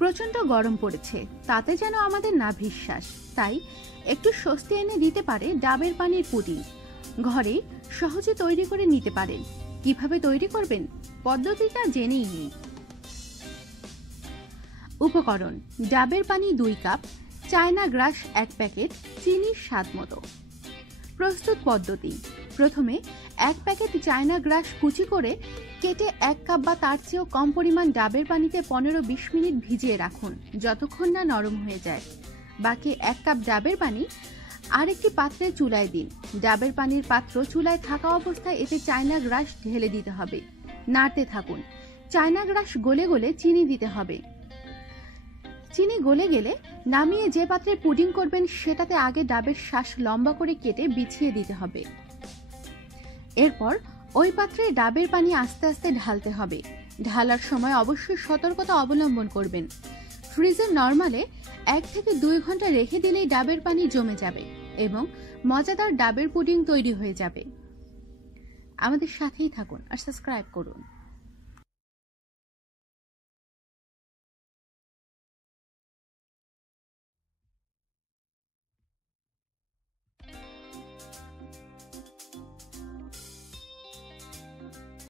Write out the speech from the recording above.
প্রচন্ড গরম পড়েছে, তাতে যেন আমাদের না বিশ্বাস। তাই একটু স্বস্তি এনে দিতে পারে ডাবের পানির পুডিং। ঘরে সহজে তৈরি করে নিতে পারেন। কিভাবে তৈরি করবেন পদ্ধতিটা জেনেই নিন। উপকরণ: ডাবের পানি 2 কাপ, চায়না গ্রাস 1 প্যাকেট, চিনি স্বাদ মতো। প্রস্তুত পদ্ধতি: প্রথমে 1 প্যাকেট চায়না গ্রাস কুচি করে কেটে 1 কাপ বা তার চেয়েও কম পরিমাণ ডাবের পানিতে 15-20 মিনিট ভিজিয়ে রাখুন, যতক্ষণ না নরম হয়ে যায়। বাকি 1 কাপ ডাবের পানি আরেকটি পাত্রে চুলায় দিন। ডাবের পানির পাত্র চুলায় থাকা অবস্থায় এতে চায়না গ্রাস ঢেলে দিতে হবে। নাড়তে থাকুন। চায়না গ্রাস গলে গলে চিনি দিতে হবে। চিনি গলে গেলে নামিয়ে যে পাত্রে পুডিং করবেন সেটাতে আগে ডাবের শাঁস লম্বা করে কেটে বিছিয়ে দিতে হবে। এরপর ওই পাত্রে ডাবের পানি আস্তে আস্তে ঢালতে হবে। ঢালার সময় অবশ্যই সতর্কতা অবলম্বন করবেন। ফ্রিজের নরমালে 1 থেকে 2 ঘন্টা রেখে দিলেই ডাবের পানি জমে যাবে এবং মজাদার ডাবের পুডিং তৈরি হয়ে যাবে। আমাদের সাথেই থাকুন আর সাবস্ক্রাইব করুন।